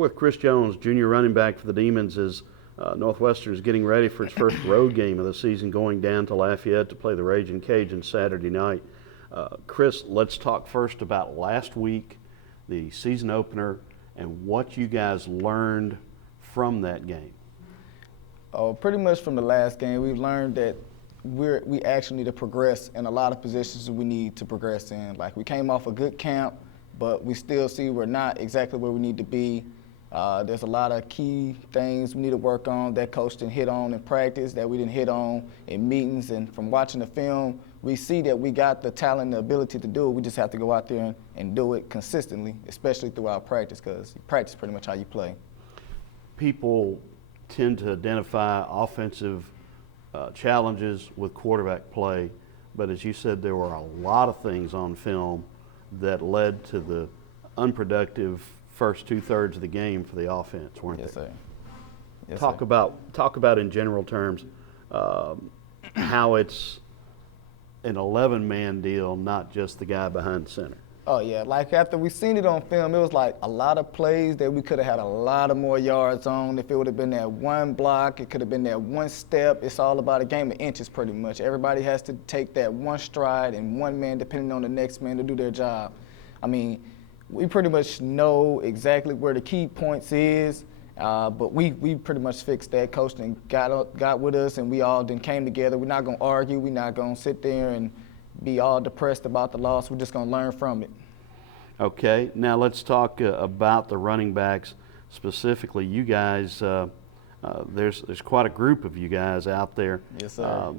With Chris Jones, junior running back for the Demons, as Northwestern is getting ready for its first road game of the season, going down to Lafayette to play the Ragin' Cajuns Saturday night. Chris, let's talk first about last week, the season opener, and what you guys learned from that game. Oh, pretty much from the last game, we've learned that we actually need to progress in a lot of positions that we need to progress in. Like, we came off a good camp, but we still see we're not exactly where we need to be. There's a lot of key things we need to work on that coach didn't hit on in practice, that we didn't hit on in meetings. And from watching the film, we see that we got the talent and the ability to do it. We just have to go out there and do it consistently, especially throughout practice, because practice is pretty much how you play. People tend to identify offensive challenges with quarterback play, but as you said, there were a lot of things on film that led to the unproductive first two-thirds of the game for the offense, weren't Yes, they? sir. Yes, Talk sir. about in general terms how it's an 11-man deal, not just the guy behind center. Oh, yeah. Like, after we seen it on film, it was like a lot of plays that we could have had a lot of more yards on. If it would have been that one block, it could have been that one step. It's all about a game of inches, pretty much. Everybody has to take that one stride and one man depending on the next man to do their job. I mean, we pretty much know exactly where the key points is, but we pretty much fixed that. Coach then got with us, and we all then came together. We're not going to argue. We're not going to sit there and be all depressed about the loss. We're just going to learn from it. Okay, now let's talk about the running backs specifically. You guys, there's quite a group of you guys out there. Yes, sir.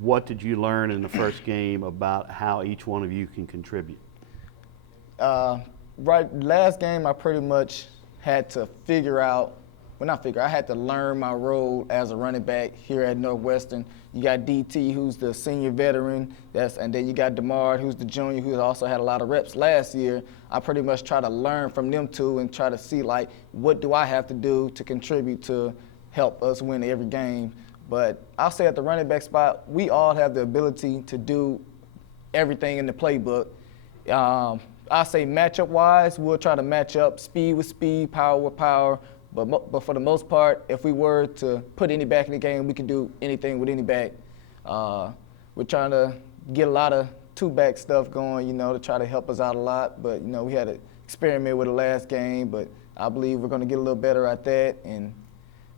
What did you learn in the first game about how each one of you can contribute? Last game I pretty much had to I had to learn my role as a running back here at Northwestern. You got DT, who's the senior veteran, and then you got DeMar, who's the junior, who also had a lot of reps last year. I pretty much try to learn from them two and try to see, like, what do I have to do to contribute to help us win every game. But I'll say at the running back spot, we all have the ability to do everything in the playbook. I say matchup-wise, we'll try to match up speed with speed, power with power. But for the most part, if we were to put any back in the game, we can do anything with any back. We're trying to get a lot of two-back stuff going, to try to help us out a lot. But, we had to experiment with the last game, but I believe we're going to get a little better at that. And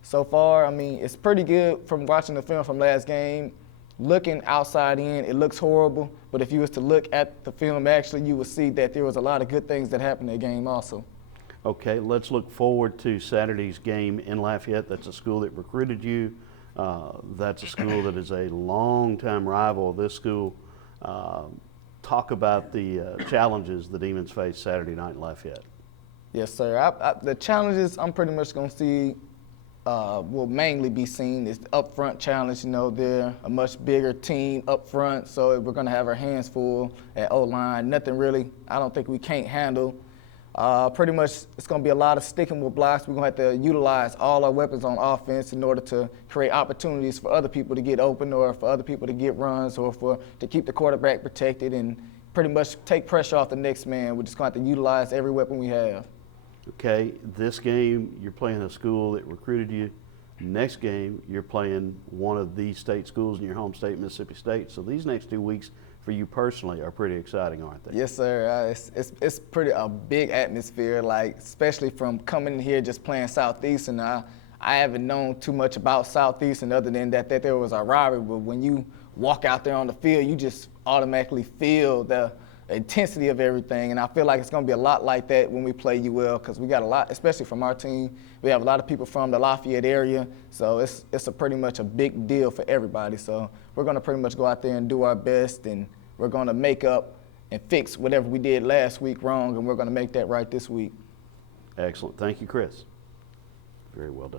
so far, I mean, it's pretty good from watching the film from last game. Looking outside in, it looks horrible. But if you was to look at the film, actually, you would see that there was a lot of good things that happened in the game also. Okay, let's look forward to Saturday's game in Lafayette. That's a school that recruited you. That's a school that is a longtime rival of this school. Talk about the challenges the Demons face Saturday night in Lafayette. Yes, sir. The challenges I'm pretty much going to see will mainly be seen is the up front challenge. They're a much bigger team up front, so we're going to have our hands full at O-line. Nothing really I don't think we can't handle. Pretty much it's going to be a lot of sticking with blocks. We're going to have to utilize all our weapons on offense in order to create opportunities for other people to get open or for other people to get runs or to keep the quarterback protected and pretty much take pressure off the next man. We're just going to have to utilize every weapon we have. Okay, this game you're playing a school that recruited you. Next game you're playing one of these state schools in your home state, Mississippi State. So these next 2 weeks for you personally are pretty exciting, aren't they? Yes, sir. It's pretty a big atmosphere, like especially from coming in here just playing Southeastern. I haven't known too much about Southeastern other than that there was a rivalry. But when you walk out there on the field, you just automatically feel the intensity of everything. And I feel like it's going to be a lot like that when we play UL because we got a lot, especially from our team. We have a lot of people from the Lafayette area, so it's pretty much a big deal for everybody. So we're going to pretty much go out there and do our best, and we're going to make up and fix whatever we did last week wrong, and we're going to make that right this week. Excellent. Thank you, Chris. Very well done.